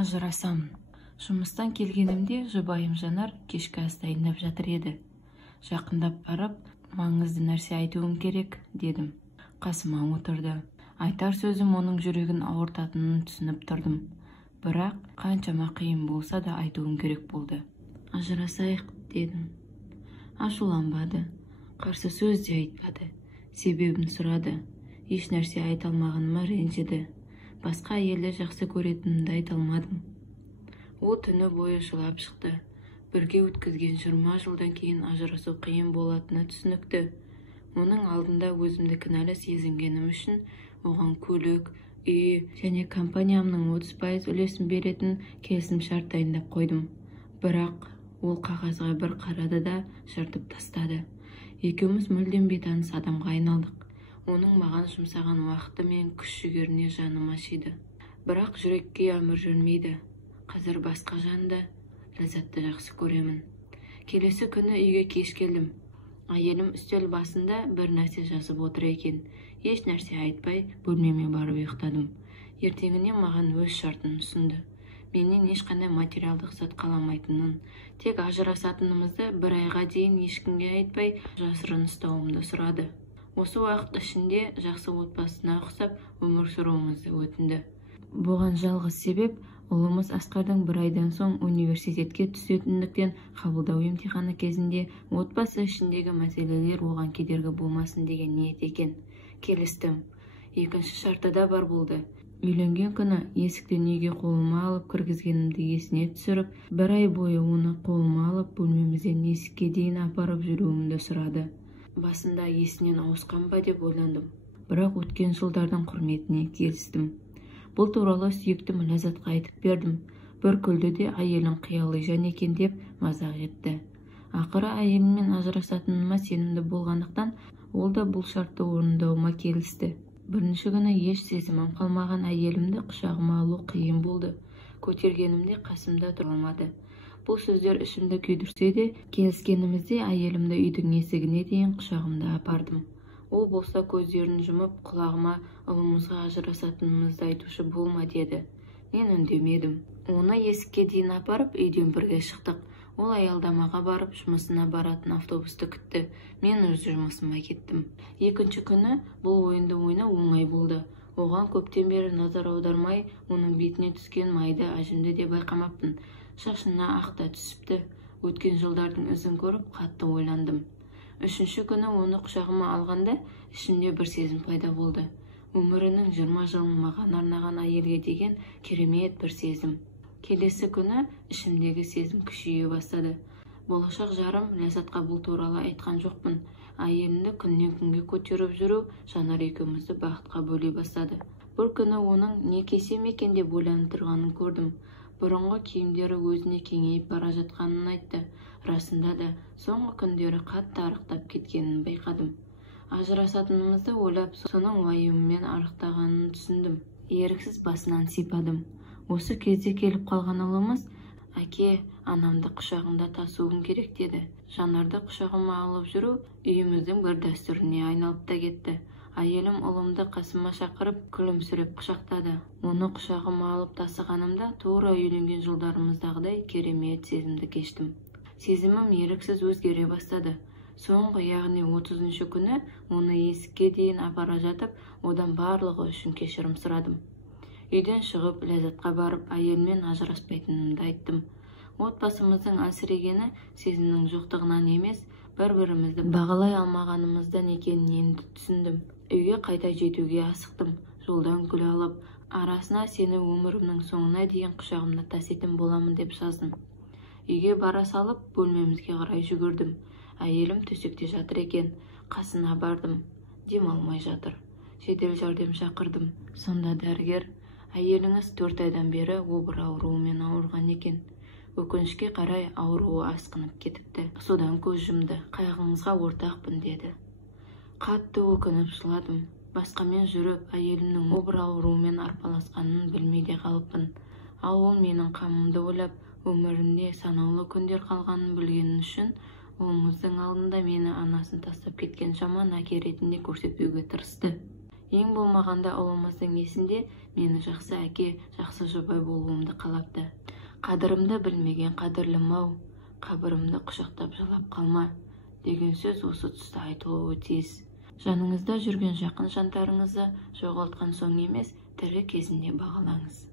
Ажырасамын. Жұмыстан келгенімде жұбайым Жанар кешкі ас дайындап жатыр еді. Жақындап барып, маңызды нәрсе айтуым керек, дедім. Қасыма отырды. Айтар сөзім оның жүрегін ауыртатынын түсініп тұрдым. Бірақ қаншама қиын болса да айтуым керек болды. Ажырасайық, дедім. Ашуланбады. Қарсы сөз де айтпады. Себебін сұрады. Еш нәрсе айта алмағаныма ренжіді. Басқа әйелді жақсы көретінімді айта алмадым. Ол түні бойы жылап шықты. Бірге өткізген 20 жылдан кейін ажырасу қиын болатыны түсінікті. Оның алдында өзімді кінәлі сезінгенім үшін оған көлік, үй және компаниямның 30% үлесін беретін келісімшарт дайындап қойдым. Бірақ ол қағазға бір қарады да жыртып тастады. Екеуміз мүлдем бейтаныс адамға айналдық. Оның маған жұмсаған уақыты мен күш-жігеріне жаным ашиды. Бірақ жүрекке әмір жүрмейді. Қазір басқа жанды, ләззатты жақсы көремін. Келесі күні үйге кеш келдім. Әйелім үстел басында бір нәрсе жазып отыр екен. Еш нәрсе айтпай, бөлмеме барып ұйықтадым. Ертеңіне маған өз шартын ұсынды. Менен ешқандай материалдық зат қаламайтынын, тек ажырасатынымызды бір айға дейін ешкімге айтпай жасырын ұстауымды сұрады. Осы уақыт ішінде жақсы отбасына ұқсап өмір сүруімізді өтінді. Бұған жалғыз себеп ұлымыз Асқардың бір айдан соң университетке түсетіндіктен қабылдау емтиханы кезінде отбасы ішіндегі мәселелер оған кедергі болмасын деген ниет екен. Келістім. Екінші шарты да бар болды. Үйленген күні есіктен үйге қолыма алып кіргізгенімді есіне түсіріп, бір ай бойы оны қолыма алып бөлмемізден есікке дейін апарып жүруімді сұрады. Басында есінен ауысқан ба деп ойландым. Бірақ өткен жылдардың құрметіне келістім. Бұл туралы сүйіктім Ләззатқа айтып бердім. Бір күлді де әйелін қиялы жан екен деп мазақ етті. Ақыры әйеліммен ажырасатыныма сенімді болғандықтан, ол да бұл шартты орындауыма келісті. Бірінші күні еш сезімім қалмаған әйелімді құшағыма алу қиын болды. Көтергенімде қасымда тұра алмады. Бұл сөздер ішімді күйдірсе де, келіскенімізде әйелімді үйдің есігіне дейін құшағымда апардым. Ол болса көздерін жұмып, құлағыма ұлымызға ажырасатынымызды айтушы болма деді. Мен үндемедім. Оны есікке дейін апарып, үйден бірге шықтық. Ол аялдамаға барып, жұмысына баратын автобусты күтті. Мен өз жұмысыма кеттім. Екінші күні бұл ойынды ойнау оңай болды. Оған көптен бері назар аудармай, оның бетіне түскен майды әжімді де байқамаппын. Шашына ақ та түсіпті. Өткен жылдардың ізін көріп, қатты ойландым. Үшінші күні оны құшағыма алғанда, ішімде бір сезім пайда болды. Өмірінің 20 жылын маған арнаған әйелге деген керемет бір сезім. Келесі күні ішімдегі сезім күшейе бастады. Болашақ жарым Ләззатқа бұл туралы айтқан жоқпын. Әйелімді күннен күнге көтеріп жүру Жанар екеумізді бақытқа бөле бастады. Бір күні оның не кесем екен деп ойланып тұрғанын көрдім. Бұрынғы киімдері өзіне кеңейіп бара жатқанын айтты. Расында да соңғы күндері қатты арықтап кеткенін байқадым. Ажырасатынымызды ойлап, соның уайымымен арықтағанын түсіндім. Еріксіз басынан сипадым. Осы кезде келіп қалған ұлымыз, әке, анамды құшағында тасуым керек деді. Жанарды құшағыма алып жүру үйіміздің бір дәстүріне айналып та кетті. Әйелім ұлымды қасыма шақырып, күлімсіреп құшақтады. Оны құшағыма алып тасығанымда тура үйленген жылдарымыздағыдай керемет сезімді кештім. Сезімім еріксіз өзгере бастады. Соңғы, яғни 30-шы күні оны есікке дейін апара жатып, одан барлығы үшін кешірім сұрадым. Үйден шығып, Ләззатқа барып, әйелмен ажыраспайтынымды айттым. Отбасымыздың әлсірегені сезімнің жоқтығынан емес, бір-бірімізді бағалай алмағанымыздан екенін түсіндім. Үйге қайта жетуге асықтым. Жолдан гүл алып, арасына сені өмірімнің соңына дейін құшағымда таситын боламын деп жаздым. Үйге бара салып, бөлмемізге қарай жүгірдім. Әйелім төсекте жатыр екен. Қасына бардым. Демалмай жатыр. Жедел жәрдем шақырдым. Сонда дәрігер, әйеліңіз 4 айдан бері обыр ауруымен ауырған екен. Өкінішке қарай ауруы асқынып кетіпті. Содан көз жұмды. Қайғыңызға ортақпын деді. Қатты өкініп жыладым. Басқамен жүріп, әйелімнің обыр ауруымен арпаласқанын білмейде қалыппын. Ал ол менің қамымды ойлап, өмірінде санаулы күндер қалғанын білгенін үшін, ұлымыздың алдында мені анасын тастап кеткен жаман әке ретінде көрсетуге тырысты. Ең болмағанда ұлымыздың есінде мені жақсы әке, жақсы жұбай болуымды қалапты. Қадірімді білмеген қадірлім-ау, қабірімді құшақтап жылап қалма деген сөз осы тұста айтылуы тиіс. Жаныңызда жүрген жақын жандарыңызды жоғалтқан соң емес, тірі кезінде бағалаңыз.